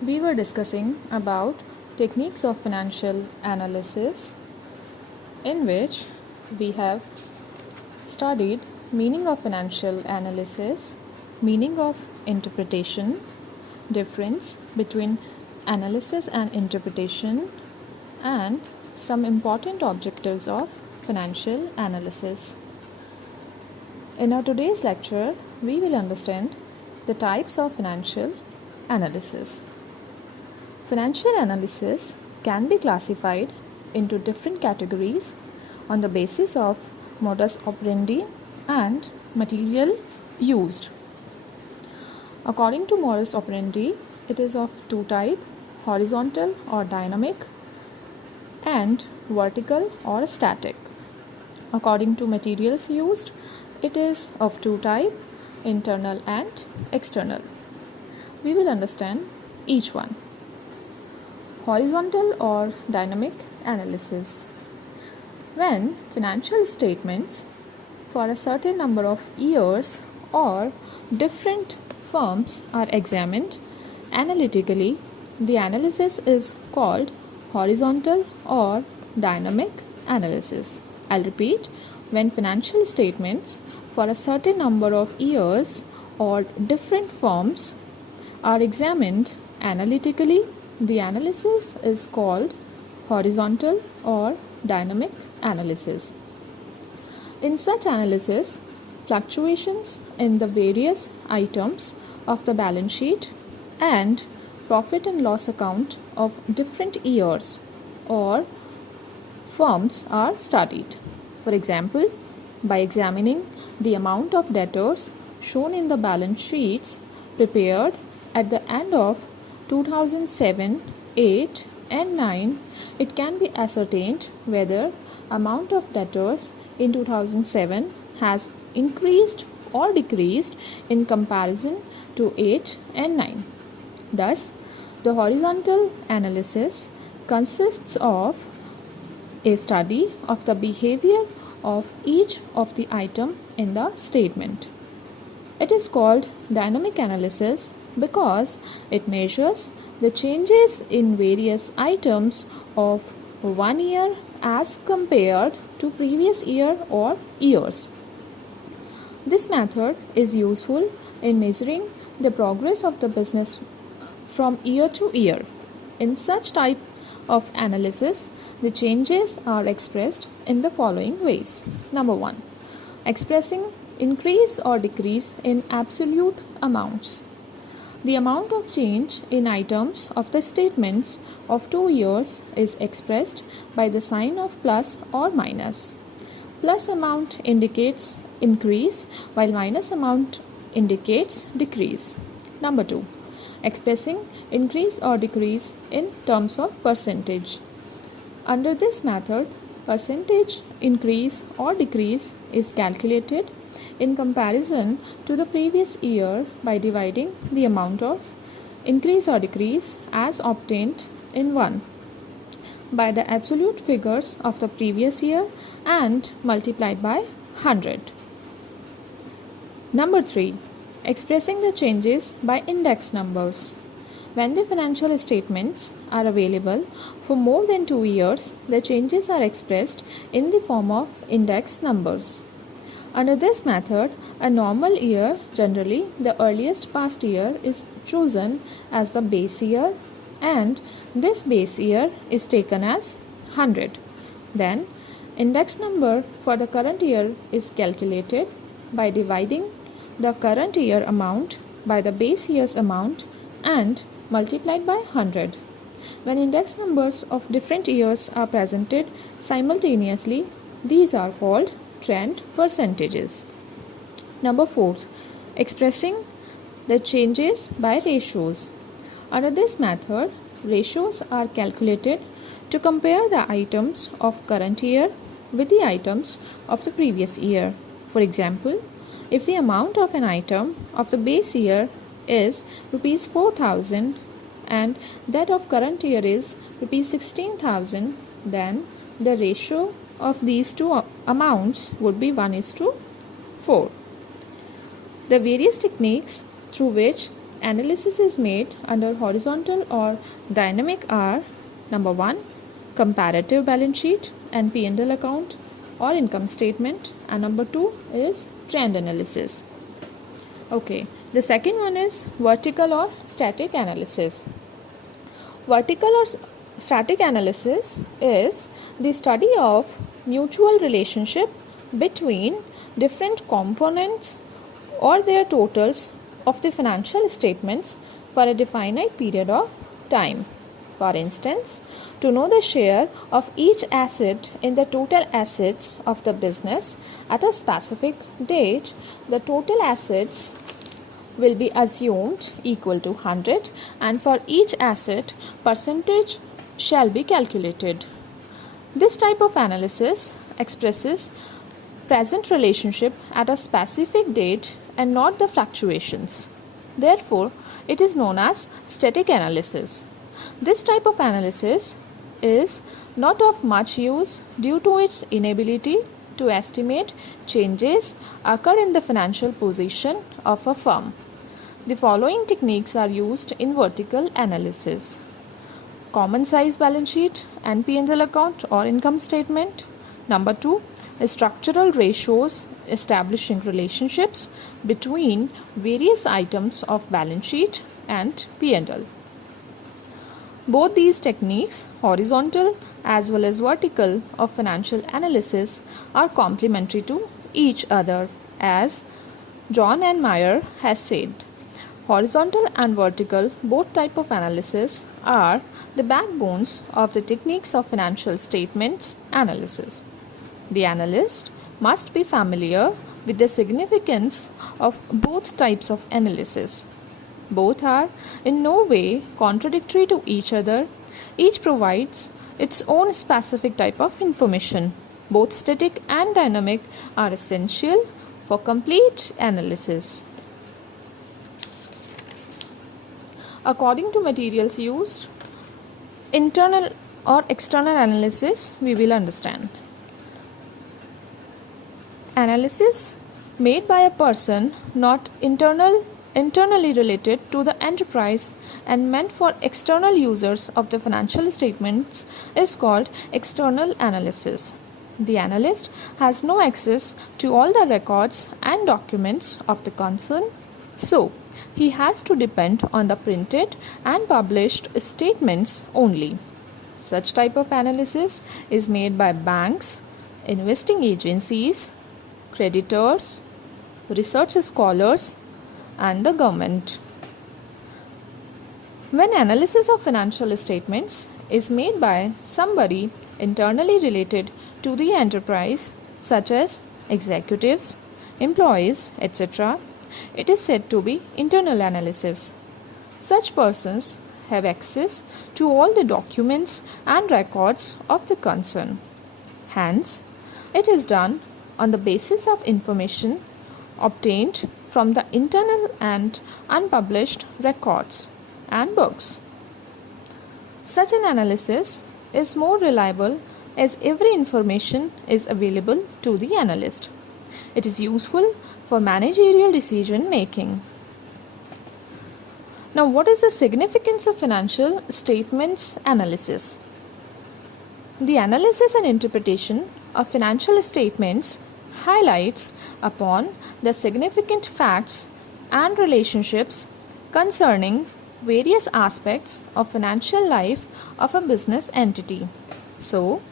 we were discussing about techniques of financial analysis, in which we have studied meaning of financial analysis, meaning of interpretation, difference between analysis and interpretation, and some important objectives of financial analysis. In our today's lecture, we will understand the types of financial analysis. Financial analysis can be classified into different categories on the basis of modus operandi and material used. According to modus operandi, it is of two types, horizontal or dynamic and vertical or static. According to materials used, it is of two types, internal and external. We will understand each one. Horizontal or dynamic analysis. When financial statements for a certain number of years or different firms are examined analytically, the analysis is called horizontal or dynamic analysis. I'll repeat. When financial statements for a certain number of years or different firms are examined analytically, the analysis is called horizontal or dynamic analysis. In such analysis, fluctuations in the various items of the balance sheet and profit and loss account of different years or firms are studied. For example, by examining the amount of debtors shown in the balance sheets prepared at the end of 2007, 8 and 9, it can be ascertained whether amount of debtors in 2007 has increased or decreased in comparison to 8 and 9. Thus, the horizontal analysis consists of a study of the behavior of each of the item in the statement. It is called dynamic analysis because it measures the changes in various items of one year as compared to previous year or years. This method is useful in measuring the progress of the business from year to year. In such type of analysis, the changes are expressed in the following ways. Number 1. Expressing increase or decrease in absolute amounts. The amount of change in items of the statements of 2 years is expressed by the sign of plus or minus. Plus amount indicates increase while minus amount indicates decrease. Number 2. Expressing increase or decrease in terms of percentage. Under this method, percentage increase or decrease is calculated in comparison to the previous year by dividing the amount of increase or decrease as obtained in 1 by the absolute figures of the previous year and multiplied by 100. Number 3. Expressing the changes by index numbers. When the financial statements are available for more than 2 years, the changes are expressed in the form of index numbers. Under this method, a normal year, generally the earliest past year, is chosen as the base year and this base year is taken as 100. Then, index number for the current year is calculated by dividing the current year amount by the base year's amount and multiplied by 100. When index numbers of different years are presented simultaneously, these are called trend percentages. Number 4. Expressing the changes by ratios. Under this method, ratios are calculated to compare the items of current year with the items of the previous year. For example, if the amount of an item of the base year is rupees 4,000 and that of current year is rupees 16,000, then the ratio of these two amounts would be 1:4. The various techniques through which Analysis is made under horizontal or dynamic are number 1 comparative balance sheet and P&L account or income statement, and number 2 is trend analysis. Okay, the second one is vertical or static analysis. Vertical or static analysis is the study of mutual relationship between different components or their totals of the financial statements for a definite period of time. For instance, to know the share of each asset in the total assets of the business at a specific date, the total assets will be assumed equal to 100, and for each asset, percentage shall be calculated. This type of analysis expresses present relationship at a specific date and not the fluctuations. Therefore, it is known as static analysis. This type of analysis is not of much use due to its inability to estimate changes occur in the financial position of a firm. The following techniques are used in vertical analysis: common size balance sheet and P&L account or income statement. Number 2 is structural ratios establishing relationships between various items of balance sheet and P&L. Both these techniques, horizontal as well as vertical of financial analysis, are complementary to each other, as John and Meyer has said. Horizontal and vertical, both type of analysis, are the backbones of the techniques of financial statements analysis. The analyst must be familiar with the significance of both types of analysis. Both are in no way contradictory to each other. Each provides its own specific type of information. Both static and dynamic are essential for complete analysis. According to materials used, internal or external analysis we will understand. Analysis made by a person not internally related to the enterprise and meant for external users of the financial statements is called external analysis. The analyst has no access to all the records and documents of the concern, so he has to depend on the printed and published statements only. Such type of analysis is made by banks, investing agencies, creditors, research scholars, and the government. When analysis of financial statements is made by somebody internally related to the enterprise, such as executives, employees, etc., it is said to be internal analysis. Such persons have access to all the documents and records of the concern. Hence, it is done on the basis of information obtained from the internal and unpublished records and books. Such an analysis is more reliable as every information is available to the analyst. It is useful for managerial decision making. Now, what is the significance of financial statements analysis? The analysis and interpretation of financial statements highlights upon the significant facts and relationships concerning various aspects of financial life of a business entity. So,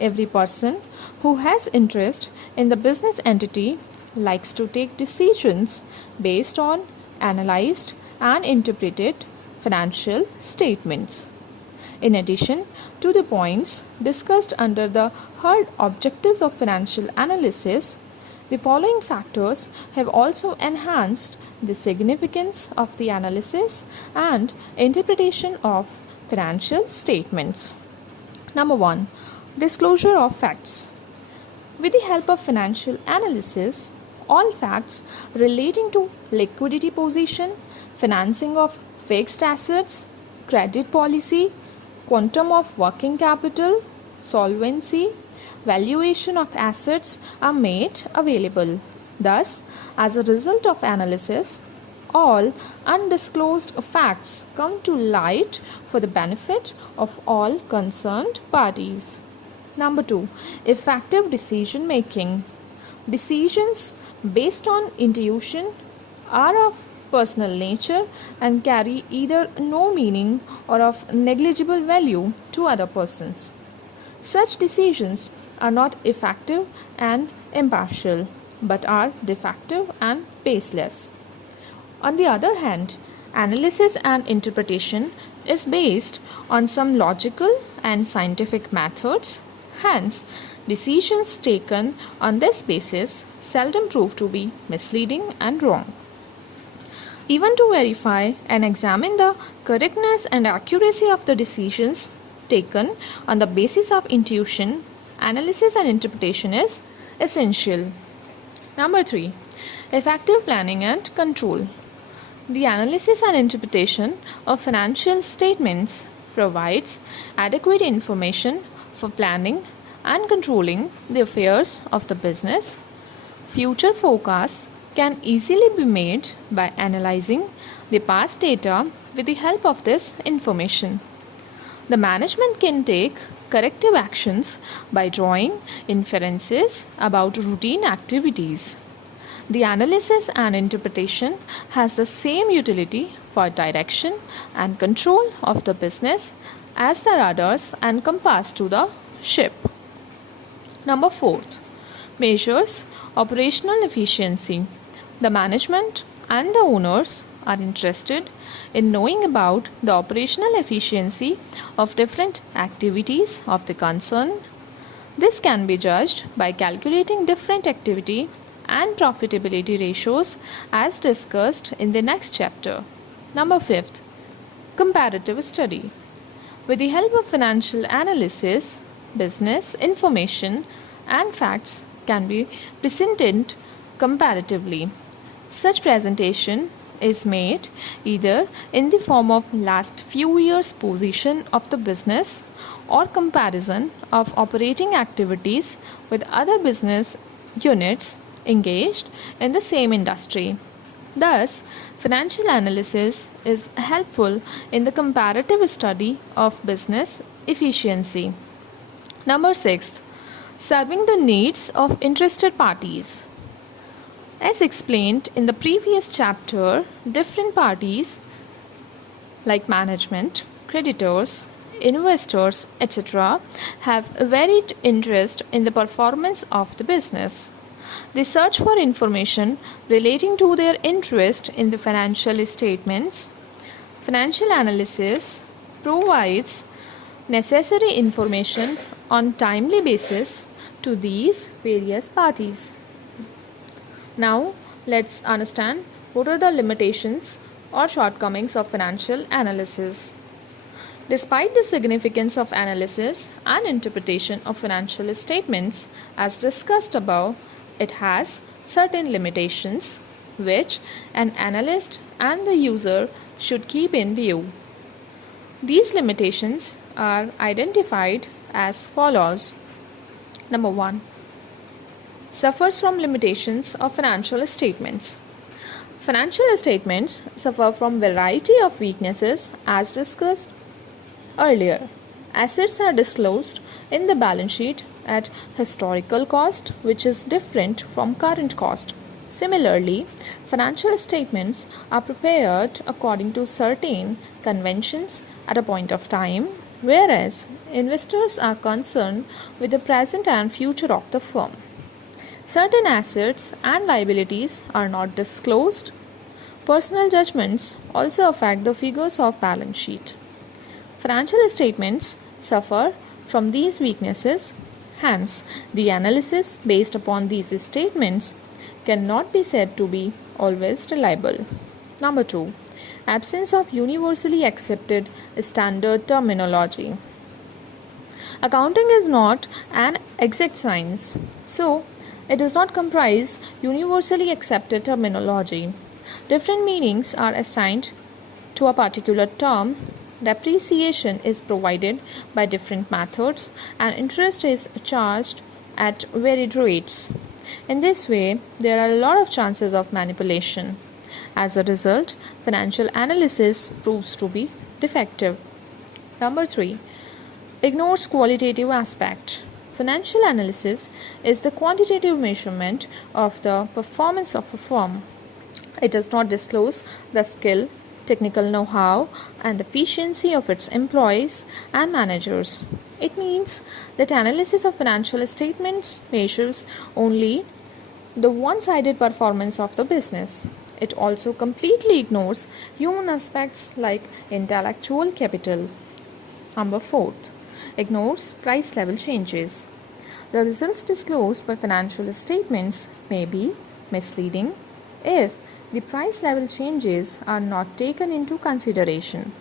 every person who has interest in the business entity likes to take decisions based on analyzed and interpreted financial statements. In addition to the points discussed under the hard objectives of financial analysis, the following factors have also enhanced the significance of the analysis and interpretation of financial statements. Number 1. Disclosure of facts. With the help of financial analysis, all facts relating to liquidity position, financing of fixed assets, credit policy, quantum of working capital, solvency, valuation of assets are made available. Thus, as a result of analysis, all undisclosed facts come to light for the benefit of all concerned parties. Number 2. Effective decision making. Decisions based on intuition are of personal nature and carry either no meaning or of negligible value to other persons. Such decisions are not effective and impartial, but are defective and baseless. On the other hand, analysis and interpretation is based on some logical and scientific methods. Hence, decisions taken on this basis seldom prove to be misleading and wrong. Even to verify and examine the correctness and accuracy of the decisions taken on the basis of intuition, analysis and interpretation is essential. Number 3. Effective planning and control. The analysis and interpretation of financial statements provides adequate information for planning and controlling the affairs of the business. Future forecasts can easily be made by analyzing the past data with the help of this information. The management can take corrective actions by drawing inferences about routine activities. The analysis and interpretation has the same utility for direction and control of the business as the rudders and compass to the ship. Number 4. Measures operational efficiency. The management and the owners are interested in knowing about the operational efficiency of different activities of the concern. This can be judged by calculating different activity and profitability ratios as discussed in the next chapter. Number 5. Comparative study. With the help of financial analysis, business information and facts can be presented comparatively. Such presentation is made either in the form of last few years' position of the business or comparison of operating activities with other business units engaged in the same industry. Thus, financial analysis is helpful in the comparative study of business efficiency. Number 6. Serving the needs of interested parties. As explained in the previous chapter, different parties like management, creditors, investors, etc. have a varied interest in the performance of the business. They search for information relating to their interest in the financial statements. Financial analysis provides necessary information on timely basis to these various parties. Now, let's understand what are the limitations or shortcomings of financial analysis. Despite the significance of analysis and interpretation of financial statements as discussed above, it has certain limitations which an analyst and the user should keep in view. These limitations are identified as follows. Number 1. Suffers from limitations of financial statements. Financial statements suffer from variety of weaknesses as discussed earlier. Assets are disclosed in the balance sheet at historical cost, which is different from current cost. Similarly, financial statements are prepared according to certain conventions at a point of time, whereas investors are concerned with the present and future of the firm. Certain assets and liabilities are not disclosed. Personal judgments also affect the figures of balance sheet. Financial statements suffer from these weaknesses. Hence, the analysis based upon these statements cannot be said to be always reliable. Number 2. Absence of universally accepted standard terminology. Accounting is not an exact science, so it does not comprise universally accepted terminology. Different meanings are assigned to a particular term. Depreciation is provided by different methods and interest is charged at varied rates. In this way, there are a lot of chances of manipulation. As a result, financial analysis proves to be defective. Number 3. Ignores qualitative aspect. Financial analysis is the quantitative measurement of the performance of a firm. It does not disclose the skill, technical know-how, and efficiency of its employees and managers. It means that analysis of financial statements measures only the one-sided performance of the business. It also completely ignores human aspects like intellectual capital. Number 4. Ignores price level changes. The results disclosed by financial statements may be misleading if the price level changes are not taken into consideration.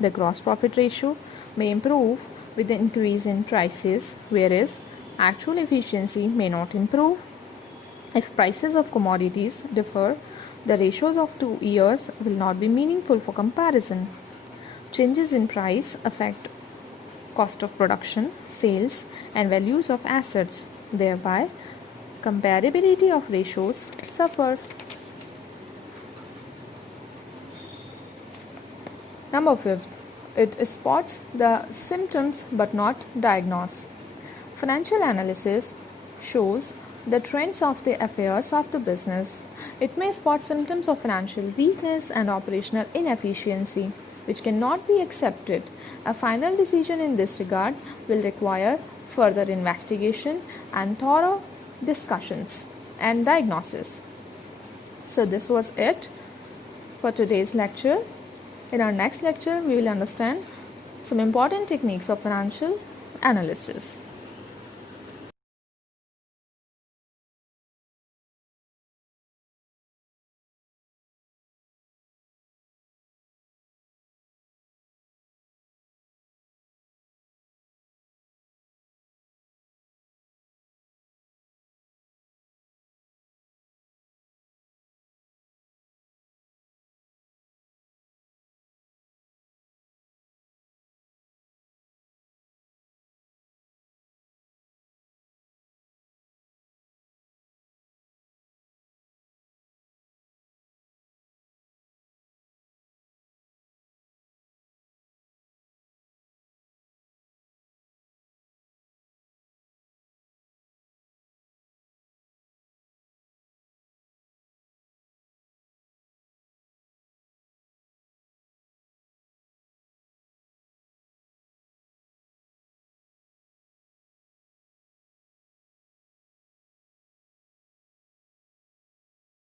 The gross profit ratio may improve with the increase in prices, whereas actual efficiency may not improve. If prices of commodities differ, the ratios of 2 years will not be meaningful for comparison. Changes in price affect cost of production, sales, and values of assets. Thereby, comparability of ratios suffer. Number 5. It spots the symptoms but not diagnose. Financial analysis shows the trends of the affairs of the business. It may spot symptoms of financial weakness and operational inefficiency, which cannot be accepted. A final decision in this regard will require further investigation and thorough discussions and diagnosis. So this was it for today's lecture. In our next lecture, we will understand some important techniques of financial analysis.